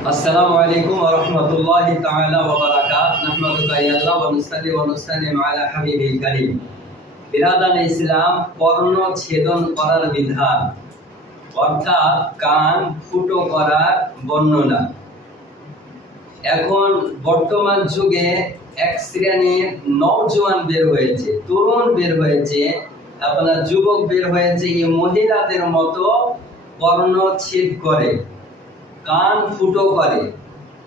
السلام عليكم ورحمة الله تعالى وبركاته نحمدك يا الله ونصلي ونسلم على حبيبه الكريم বিরাদান ইসলাম কর্ণ ছেদন করার বিধান অর্থাৎ কান ফুটো করার বর্ণনা এখন বর্তমান যুগে এক শ্রেণীর নওজোয়ান বের হয়েছে তরুণ বের হয়েছে আপনার যুবক বের হয়েছে এই মহিলাদের মতো কর্ণ ছেদ করে কান ফুটো করে।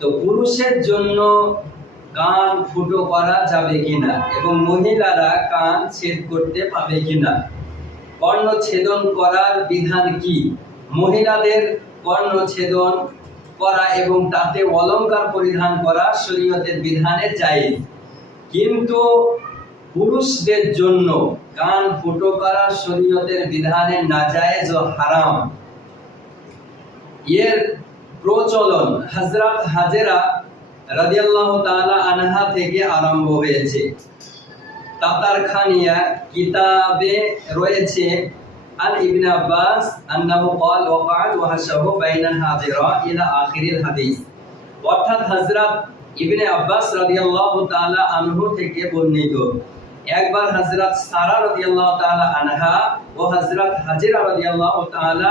তো পুরুষের জন্য কান ফুটো করা যাবে কিনা এবং মহিলারা কান ছেদ করতে পাবে কিনা? কর্ণ ছেদন করার বিধান কি? মহিলাদের কর্ণ ছেদন করা এবং তাতে অলংকার পরিধান করা শরীয়তের বিধানে যায় কিন্তু পুরুষদের জন্য কান ফুটো করা শরীয়তের বিধানে নাজায়েজ ও হারাম। এর প্রচলন হজরত হাজেরা রাদিয়াল্লাহ তাআলা আনহা থেকে আরম্ভ হয়েছে। তাতারখানিয়া কিতাবে রয়েছে, আল ইবনে আব্বাস আন্নাহু ক্বাল ওয়াকাত ওয়াহাশাহু বাইনাল হাজিরা ইলা আখিরিল হাদিস। অর্থাৎ হযরত ইবনে আব্বাস রাদিয়াল্লাহু তাআলা আনহু থেকে বর্ণিত। একবার হযরত সারা রাদিয়াল্লাহু তাআলা আনহা ও হযরত হাজিরা রাদিয়াল্লাহু তাআলা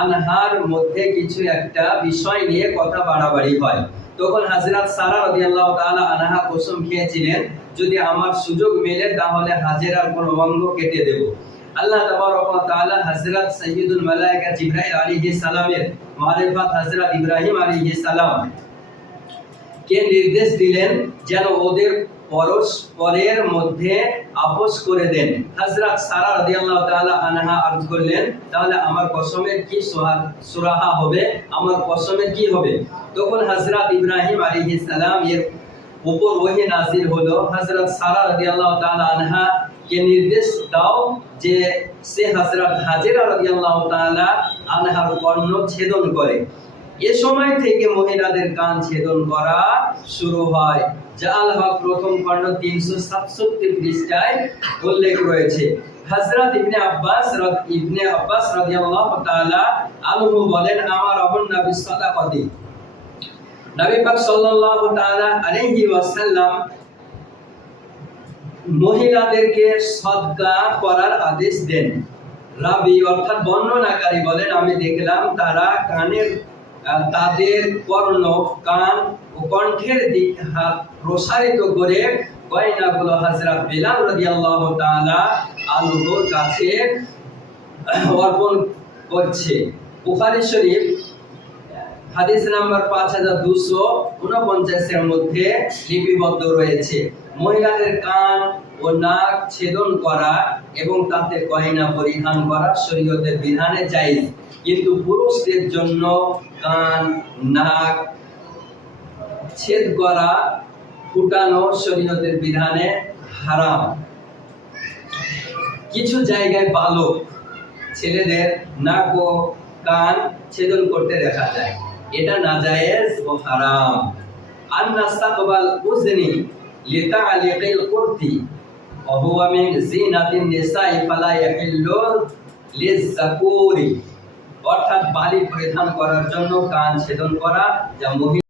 আনহার মধ্যে কিছু একটা বিষয় নিয়ে কথা বাড়াবাড়ি হয়। তখন হাজরাত সারা রাদিয়াল্লাহু তাআলা আনহা কসম খেয়েছিলেন, যদি আমার সুযোগ মেলে তাহলে হাজেরার কোন অঙ্গ কেটে দেব। আল্লাহ তাআলা হযরত সাইয়্যিদুল মালায়েকা জিবরাইল আলাইহিস সালামের মারিফাত হযরত ইব্রাহিম আলাইহিস সালাম কে নির্দেশ দিলেন, যেন ওদের পরস্পরের মধ্যে আপোষ করে দেন। হযরত সারা রাদিয়াল্লাহু তাআলা আনহা আরজ করলেন, তাহলে আমার কসমের কি সুরাহা হবে? আমার কসমের কি হবে? তখন হযরত ইব্রাহিম আলাইহিস সালাম এর উপর ওহী নাজিল হলো। হযরত সারা রাদিয়াল্লাহু তাআলা আনহা কে নির্দেশ দাও যে সে হযরত হাজেরা রাদিয়াল্লাহু তাআলা আনহার কর্ণ ছেদন করে। এ সময় থেকে মহিলাদের কান ছেদন করা শুরু হয়। যা আল্লাহ প্রথম খণ্ড তিনশো সাতষট্টি পৃষ্ঠায় উল্লেখ রয়েছে। হযরত ইবনে আব্বাস ইবনে আব্বাস তাআলা বলেন, আমার অবন নবী নবী পাক সাল্লাল্লাহু তাআলা আলাইহি ওয়াসাল্লাম মহিলাদেরকে সদকা করার আদেশ দেন। রাবি অর্থাৎ বর্ণনাকারী বলেন, আমি দেখলাম তারা কানের তাদের কর্ণ, কান ও কণ্ঠের দিক প্রসারিত করে গয়নাগুলো হাজরা বিলাল রাদিয়াল্লাহু তাআলা আনহুর কাছে অর্পণ করছে। বুখারী শরীফ হাদিস নাম্বার পাঁচ হাজার দুশো উনপঞ্চাশের মধ্যে লিপিবদ্ধ রয়েছে। মহিলাদের কান ও নাক ছেদন করা এবং তাতে গয়না পরিধান করা শরীয়তের বিধানে চাই কিন্তু পুরুষদের জন্য কান, নাক ছেদ করা ফুটানো শরীয়তের বিধানে হারাম। কিছু জায়গায় বালক ছেলেদের নাক ও কান ছেদন করতে দেখা যায়। এটা নাজায়েজ ও হারাম। আন নাস্তাকবাল উজনি লিতাআলিকিল কুরতি ওয়া মিন জিনাতিন নিসাই ফালা ইয়াহিল্লু লিযাকুরি অর্থাৎ বালি পরিধান করার জন্য কান ছেদন করা যা মহিলা